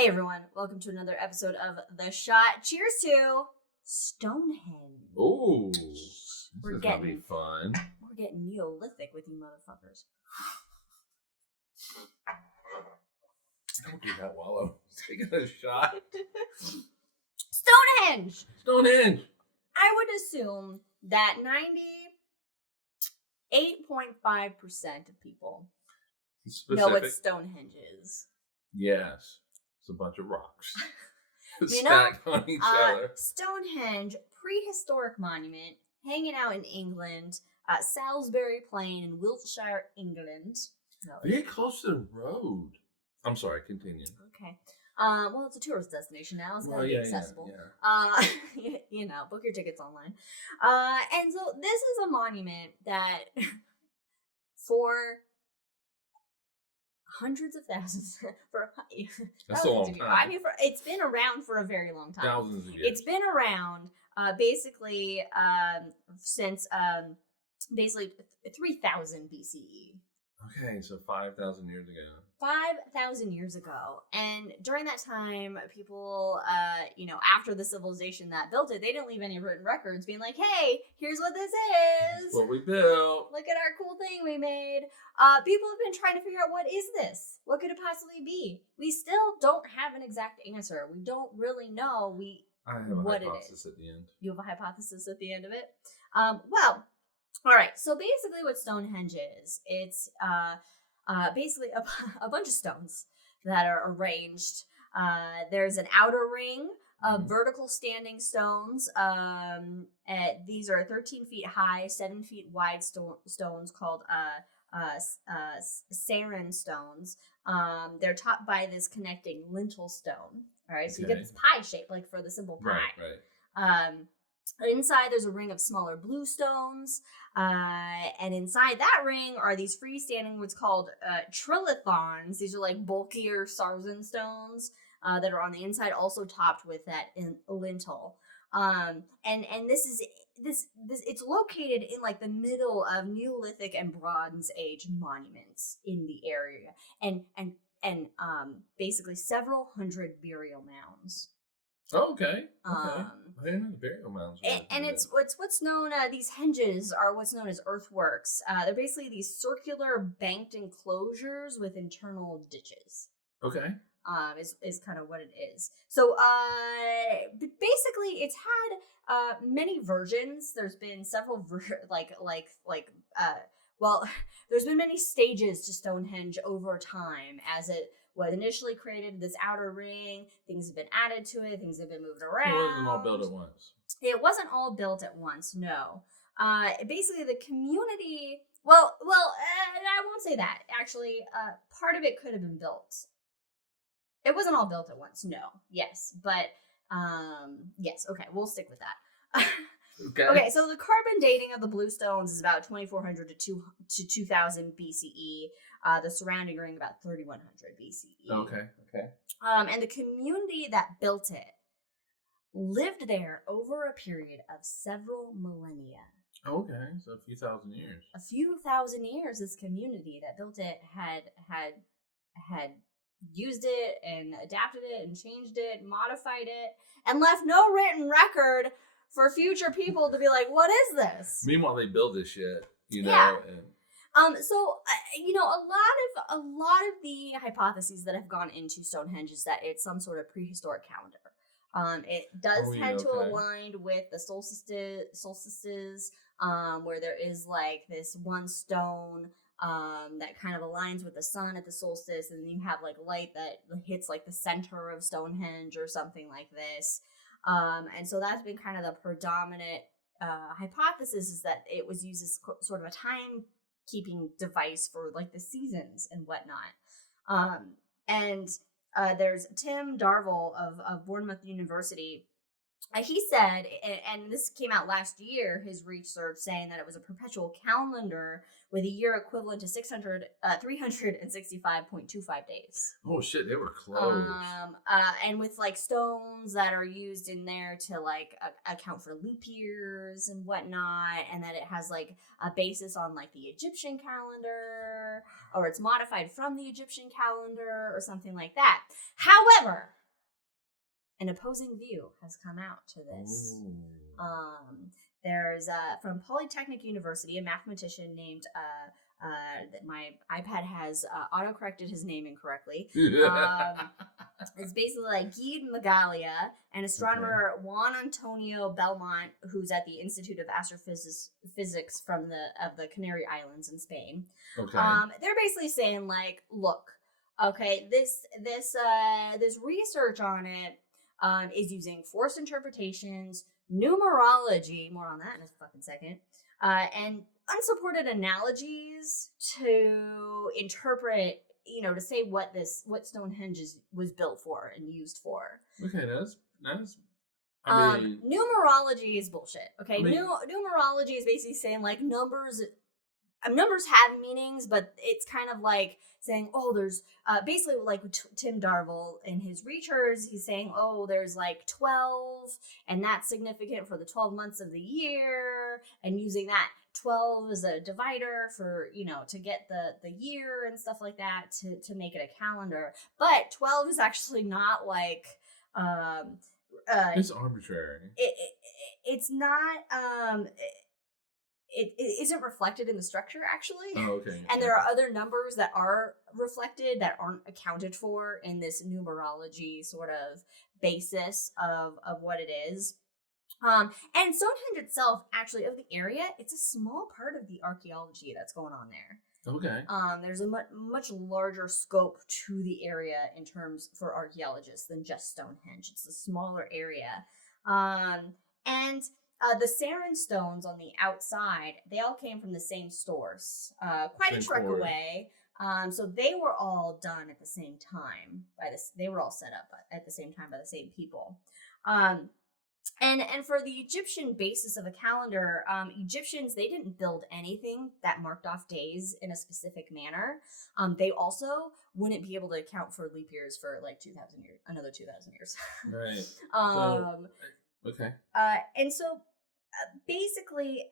Hey everyone, welcome to another episode of The Shot. Cheers to Stonehenge. Ooh, this is gonna be fun. We're getting Neolithic with you motherfuckers. Don't do that while I'm taking a shot. Stonehenge! Stonehenge! I would assume that 98.5% of people know what Stonehenge is. Yes. It's a bunch of rocks. You know, stacked on each other. Stonehenge, prehistoric monument, hanging out in England, Salisbury Plain in Wiltshire, England. Very close to the road. I'm sorry, continue. Okay. Well, it's a tourist destination now. It's gotta be accessible. Yeah. Book your tickets online. And so this is a monument that for hundreds of thousands That's a long time. I mean, it's been around for a very long time. Thousands of years. It's been around basically since basically 3000 BCE. Okay, so 5,000 years ago. 5,000 years ago. And during that time, people, after the civilization that built it, they didn't leave any written records being like, hey, here's what this is. What we built. Look at our cool thing we made. People have been trying to figure out, what is this? What could it possibly be? We still don't have an exact answer. We don't really know I have a hypothesis at the end. You have a hypothesis at the end of it? Well, all right. So basically what Stonehenge is, it's basically a bunch of stones that are arranged. There's an outer ring of vertical standing stones. These are 13 feet high, 7 feet wide stones called sarin stones. They're topped by this connecting lintel stone. All right, so you get this pie shape, like for the simple pie. Right. Inside there's a ring of smaller blue stones, and inside that ring are these freestanding what's called trilithons. These are like bulkier sarsen stones that are on the inside, also topped with that lintel. And this it's located in like the middle of Neolithic and Bronze Age monuments in the area, and basically several hundred burial mounds. Okay. I didn't know the burial mounds. And it's what's known. These henges are what's known as earthworks. They're basically these circular banked enclosures with internal ditches. Okay. Is kind of what it is. So basically, it's had many versions. There's been several there's been many stages to Stonehenge over time as it was initially created. This outer ring, things have been added to it, things have been moved around. It wasn't all built at once. It wasn't all built at once, no. Basically, the community. Well, I won't say that. Actually, part of it could have been built. It wasn't all built at once, no. Yes, but yes. Okay, we'll stick with that. Okay, so the carbon dating of the bluestones is about 2400 to 2000 BCE. The surrounding ring about 3100 BCE. Okay. And the community that built it lived there over a period of several millennia. Okay, so a few thousand years. A few thousand years. This community that built it had used it and adapted it and changed it, modified it, and left no written record for future people to be like, what is this? Meanwhile, they build this shit, Yeah. And So a lot of the hypotheses that have gone into Stonehenge is that it's some sort of prehistoric calendar. It does tend to align with the solstices, where there is like this one stone that kind of aligns with the sun at the solstice, and then you have like light that hits like the center of Stonehenge or something like this. And so that's been kind of the predominant hypothesis, is that it was used as sort of a timekeeping device for like the seasons and whatnot. And there's Tim Darville of Bournemouth University he said, and this came out last year, his research saying that it was a perpetual calendar with a year equivalent to 365.25 days. Oh shit, they were close. And with like stones that are used in there to like account for leap years and whatnot, and that it has like a basis on like the Egyptian calendar, or it's modified from the Egyptian calendar or something like that. However, an opposing view has come out to this. There's from Polytechnic University, a mathematician named my iPad has autocorrected his name incorrectly. It's basically like Guy Magalia and astronomer Juan Antonio Belmont, who's at the Institute of Astrophysics of the Canary Islands in Spain. They're basically saying like, look, this research on it is using forced interpretations, numerology, more on that in a fucking second, and unsupported analogies to interpret, to say what Stonehenge was built for and used for. Okay, that's numerology is bullshit. Okay, numerology is basically saying like numbers have meanings, but it's kind of like saying, there's basically like Tim Darvill in his research, he's saying, there's like 12, and that's significant for the 12 months of the year, and using that 12 as a divider for, to get the year and stuff like that to make it a calendar. But 12 is actually not like it's arbitrary. It's not it isn't reflected in the structure, actually. And there are other numbers that are reflected that aren't accounted for in this numerology sort of basis of what it is. And Stonehenge itself, actually, of the area, it's a small part of the archaeology that's going on there. There's a much larger scope to the area in terms for archaeologists than just Stonehenge. It's a smaller area. And the sarin stones on the outside, they all came from the same source, quite a trek away. So they were all done at the same time. They were all set up at the same time by the same people. And for the Egyptian basis of a calendar, Egyptians, they didn't build anything that marked off days in a specific manner. They also wouldn't be able to account for leap years for like 2,000 years, another 2,000 years. Right. And so basically,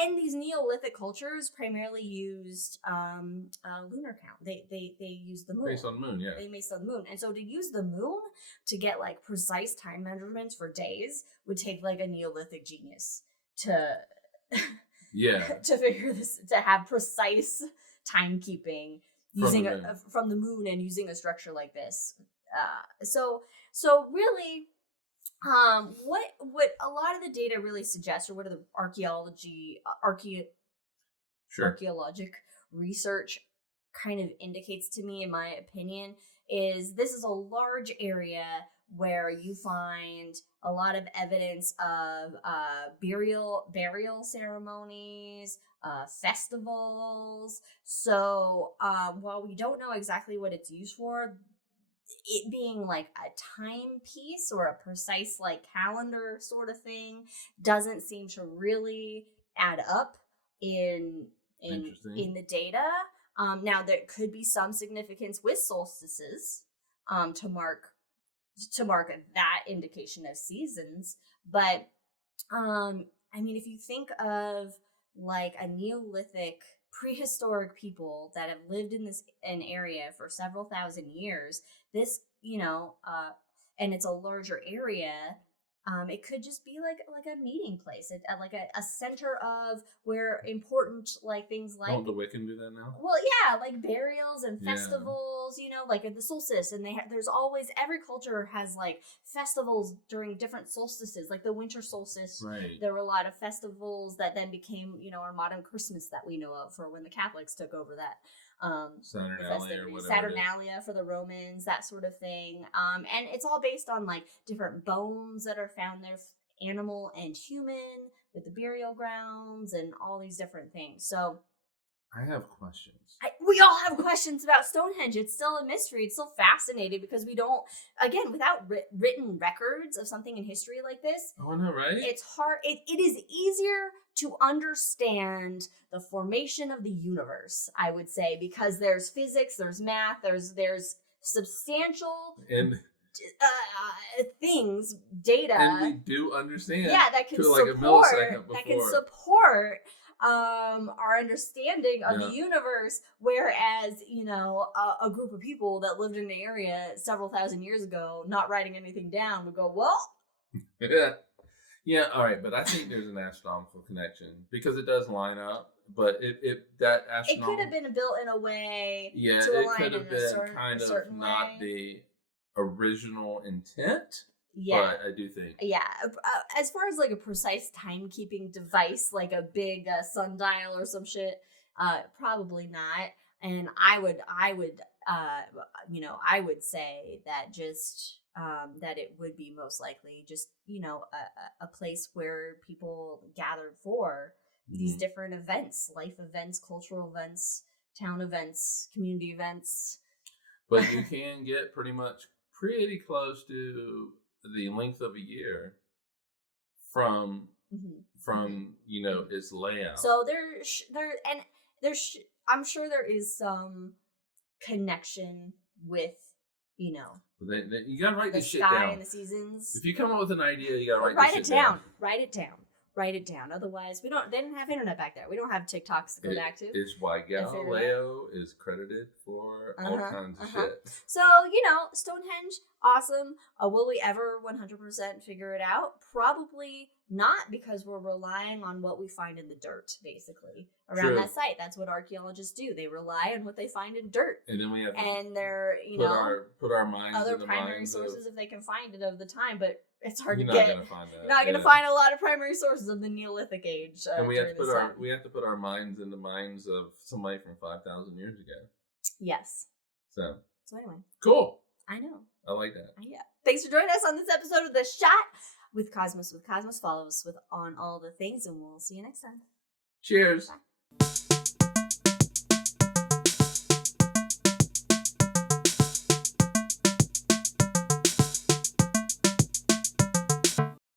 and these Neolithic cultures primarily used lunar count. They used the moon. Based on the moon, yeah. They based on the moon. And so to use the moon to get like precise time measurements for days would take like a Neolithic genius to to figure this, to have precise timekeeping using from the moon and using a structure like this. So really, what a lot of the data really suggests, or what are the archaeologic research kind of indicates to me, in my opinion, is this is a large area where you find a lot of evidence of burial ceremonies, festivals. So while we don't know exactly what it's used for, it being like a timepiece or a precise like calendar sort of thing doesn't seem to really add up in the data. Now there could be some significance with solstices to mark that indication of seasons, but I mean, if you think of like a Neolithic prehistoric people that have lived in an area for several thousand years, this, and it's a larger area, it could just be like a meeting place, like a center of where important like things like. Don't the Wiccan do that now? Well, yeah, like burials and festivals, like at the solstice, and there's always, every culture has like festivals during different solstices, like the winter solstice. Right. There were a lot of festivals that then became, our modern Christmas that we know of, for when the Catholics took over that. Saturnalia or whatever. Saturnalia for the Romans, that sort of thing. And it's all based on like different bones that are found there, animal and human, with the burial grounds and all these different things. So I have questions. We all have questions about Stonehenge. It's still a mystery. It's still fascinating because we don't, again, without written records of something in history like this. Oh, I know, right? It's hard. It is easier to understand the formation of the universe, I would say, because there's physics, there's math, there's substantial things, data, and we do understand. Yeah, that can support our understanding of the universe, whereas a group of people that lived in an area several thousand years ago, not writing anything down, would go, well, yeah, all right, but I think there's an astronomical connection because it does line up. But it could have been built in a way. Yeah, to it align could have been kind of not way. The original intent. Yeah, but I do think. Yeah, as far as like a precise timekeeping device, like a big sundial or some shit, probably not. And I would say that just that it would be most likely just a place where people gathered for these different events, life events, cultural events, town events, community events. But you can get pretty close to the length of a year from its layout. So I'm sure there is some connection with you gotta write this shit down. The sky and the seasons. If you come up with an idea, you gotta write it down. Write it down. Otherwise, they didn't have internet back there. We don't have TikToks that go active. It's why Galileo is credited for all kinds of shit. So, Stonehenge, awesome. Will we ever 100% figure it out? Probably not, because we're relying on what we find in the dirt, basically, around that site. That's what archaeologists do. They rely on what they find in dirt. And then we have to put our minds other in the primary minds sources if they can find it of the time, but it's hard to get. You're not going to find that. You're not going to find a lot of primary sources of the Neolithic age. And we have to put our minds in the minds of somebody from 5,000 years ago. Yes. So anyway. Cool. I know. I like that. Yeah. Thanks for joining us on this episode of The Shot with Cosmos. Follow us on all the things, and we'll see you next time. Cheers. Bye.